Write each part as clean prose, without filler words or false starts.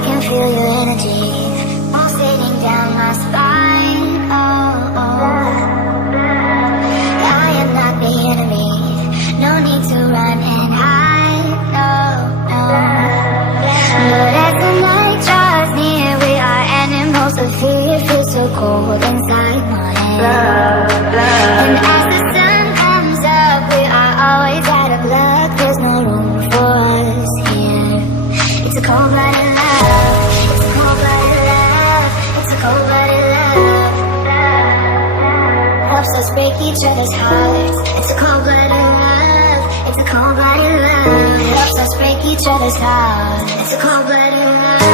can feel your energy pulsating down my spine. Oh, oh. I am not the enemy. No need to run and hide. No, no. But as the night draws near, we are animals of fear. Feels so cold inside my head. And as the sun comes up, we are always out of luck. There's no room for us here. It's a cold-blooded love. It's a cold-blooded love. It's a cold-blooded love. Helps us break each other's hearts. It's a cold-blooded love. It's a cold-blooded love. Helps us break each other's hearts. It's a cold-blooded love.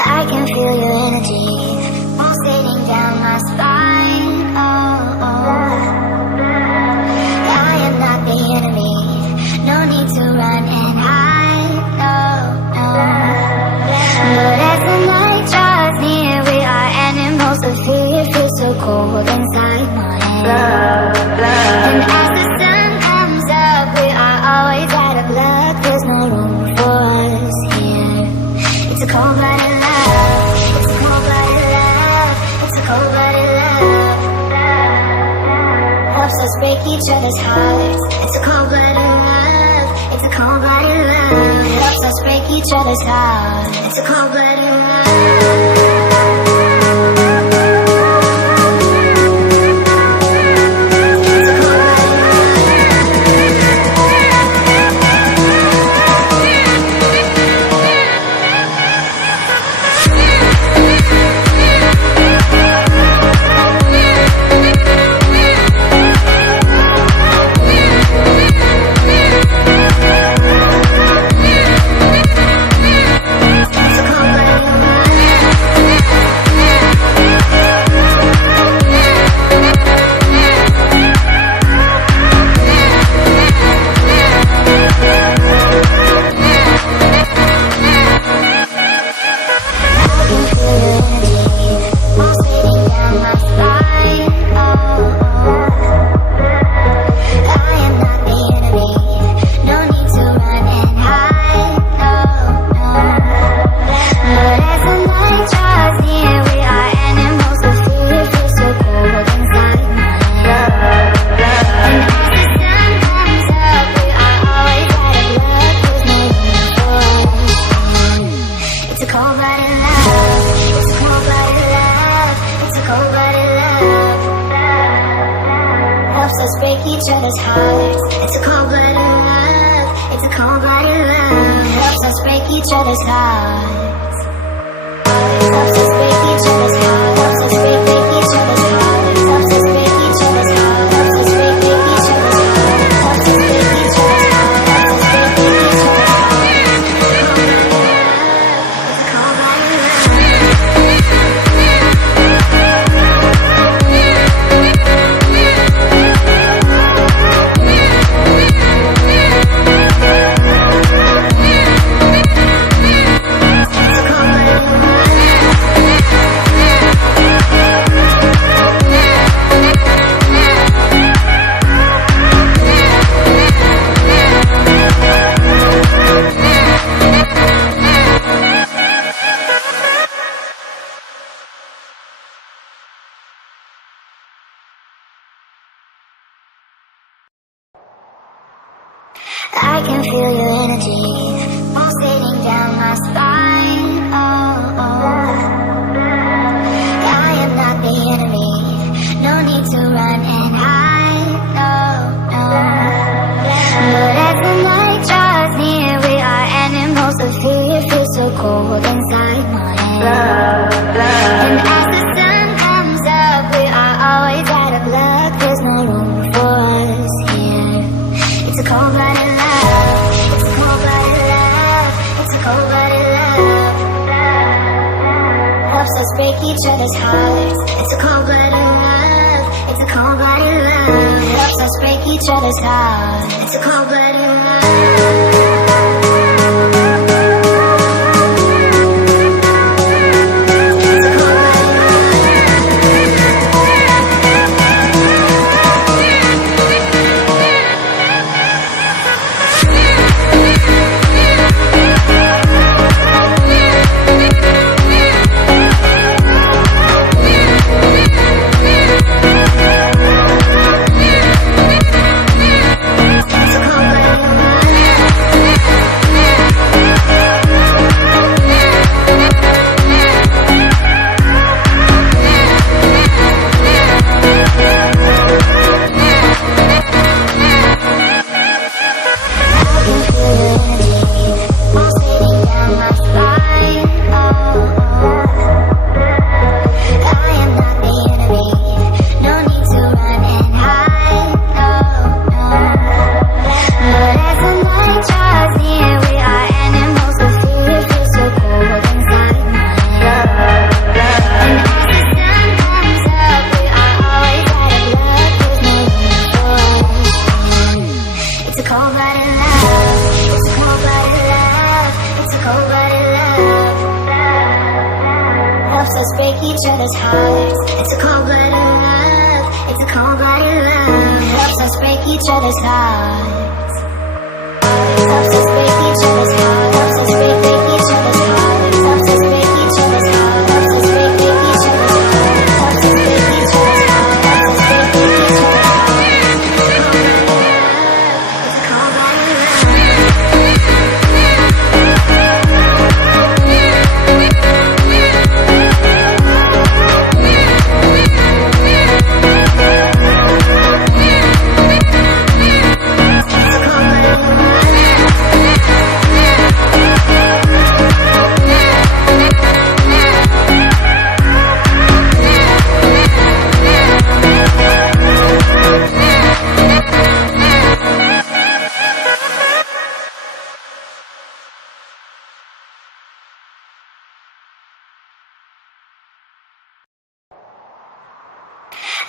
I can feel your energy pulsating down my spine. Oh, oh. I am not the enemy. No need to run and hide. No, no. But as the night draws near, we are animals of fear. Feels so cold inside my head. And as the sun comes up, we are always out of luck. There's no room for us here. It's a cold-blooded love. It's a cold-blooded love. It's a cold-blooded love. Helps us break each other's hearts. It's a cold-blooded love. It's a cold-blooded love. Helps us break each other's hearts. It's a cold-blooded love. It's a cold-blooded love. cold-blooded love. It's a cold-blooded love. It's a cold-blooded love. Helps us break each other's hearts. It's a cold-blooded love. It's a cold-blooded love. Helps us break each other's hearts. Helps us break each other's hearts. Helps us break each other's hearts. Helps us break each other's hearts. Helps us break each other's hearts. Helps us break each other's hearts. Helps us break each other's I can feel your energy pulsating down my spine. Oh, oh. I am not the enemy. No need to run and hide. No, no. But as the night draws near, we are animals of fear. Feels so cold inside my head. And as the sun comes up, we are always out of luck. There's no room for us here. It's a cold-blooded love. It's a cold-blooded love. It's a cold-blooded love. Helps us break each other's hearts. It's a cold-blooded love. It's a cold-blooded love. Helps us break each other's hearts. It's a cold-blooded love.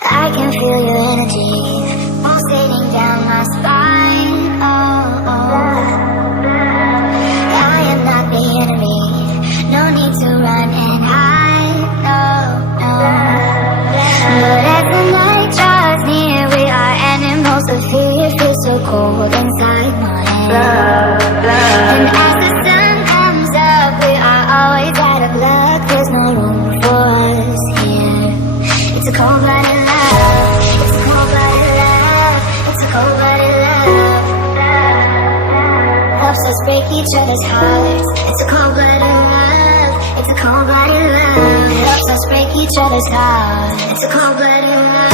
I can feel your energy pulsating down my spine. Oh, oh. I am not the enemy. No need to run and hide. No, no. But as the night draws near, we are animals of fear. Feels so cold inside my head. And as the sun comes up, we are always out of luck. There's no room for us here. It's a cold-blooded love. It's a cold-blooded love. It's a cold-blooded love. Helps us break each other's hearts. It's a cold-blooded love. each other's hearts. It's a cold-blooded love.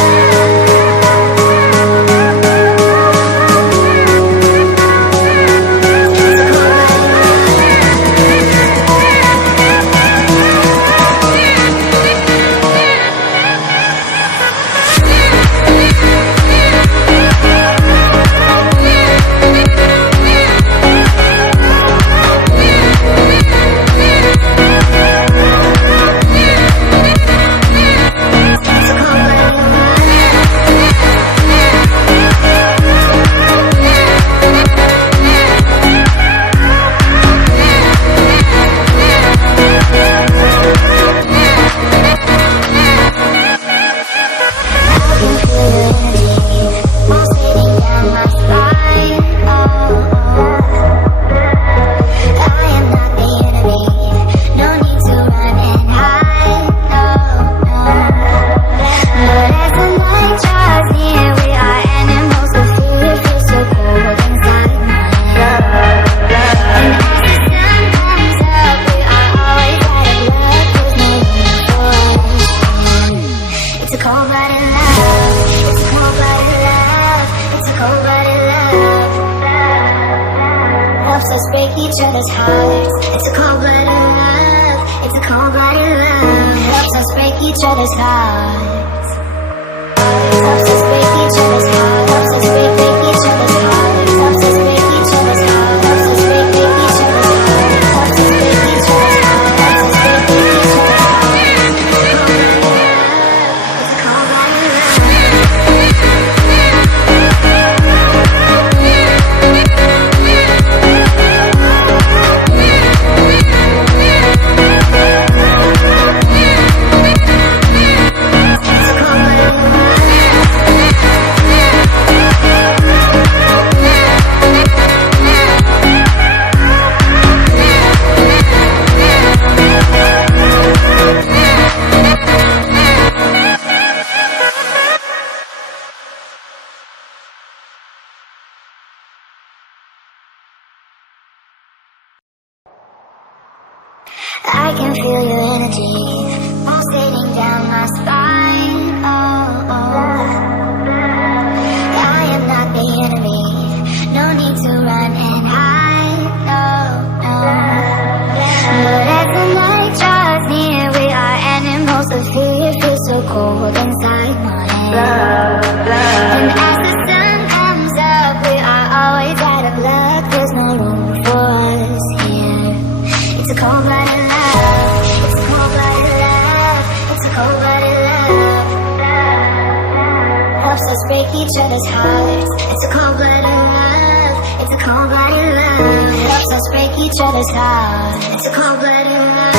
I can feel your energy pulsating down my spine. Oh, oh. I am not the enemy. No need to run and hide. No, no. But as the night draws near, we are animals of fear. Feels so cold inside my head. And as the sun comes up, we are always out of luck. There's no room for us here. It's a cold-blooded love. It's a cold-blooded love. It's a cold-blooded love. Helps us break each other's hearts. It's a cold-blooded love. It's a cold-blooded love. Helps us break each other's hearts. It's a cold-blooded love.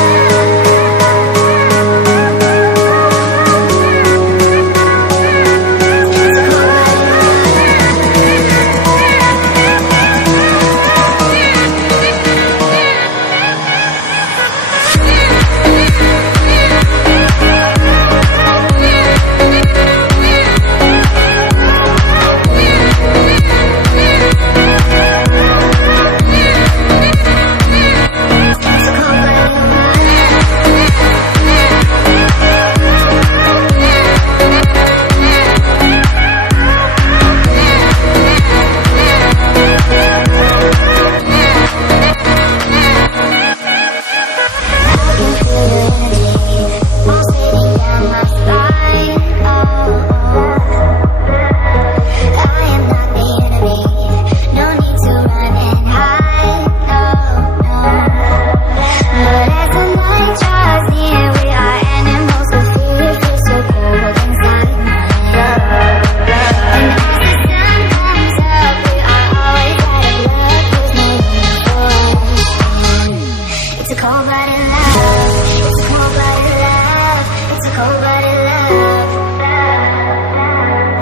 Each other's hearts. It's a cold-blooded love. It's a cold-blooded love.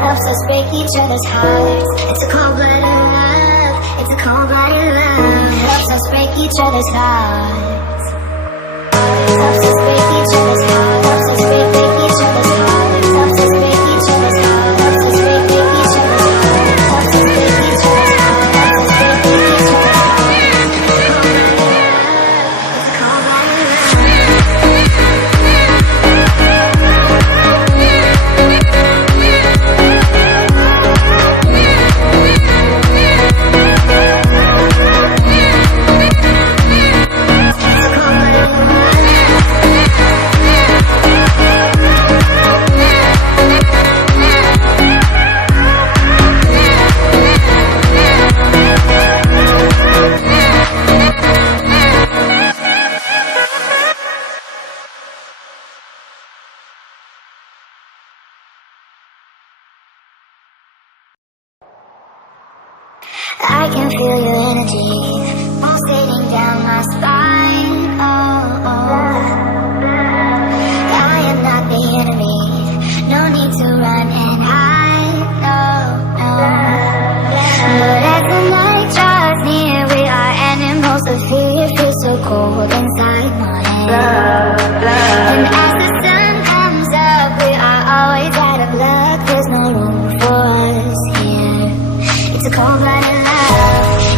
Helps us break each other's hearts. Helps us break each other's hearts. Helps us break each other's hearts. Helps us break each other's hearts. Helps us break each other's hearts. Helps us break each other's hearts. Helps us break each other's hearts. It's a cold-blooded love. can feel your energy pulsating down my spine. Oh, oh. I am not the enemy. No need to run and hide. No, no. But as the night draws near, we are animals of fear. Feels so cold inside my head. And as the sun comes up, we are always out of luck. There's no room for us here. It's a cold-blooded love.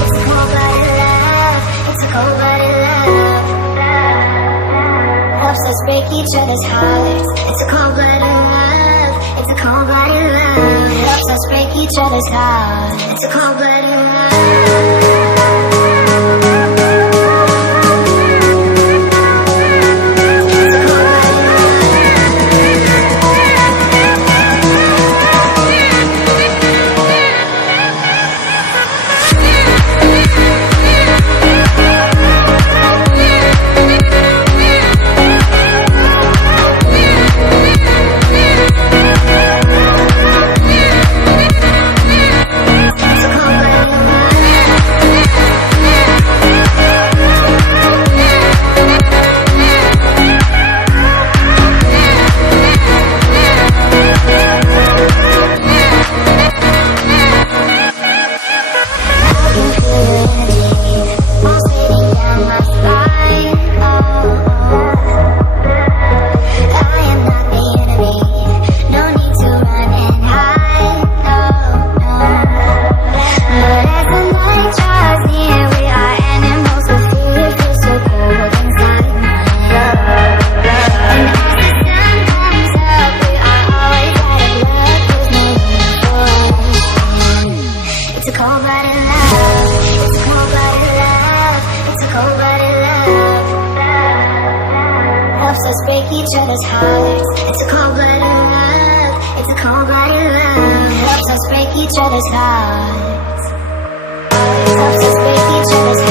It's a cold-blooded love. It's a cold-blooded love. Helps us break each other's hearts. It's a cold-blooded love. It's a cold-blooded love. Helps us break each other's hearts. It's a cold-blooded love. Break each other's hearts. It's a cold-blooded love. It's a cold-blooded love. Helps us break each other's hearts. Helps us break each other's hearts.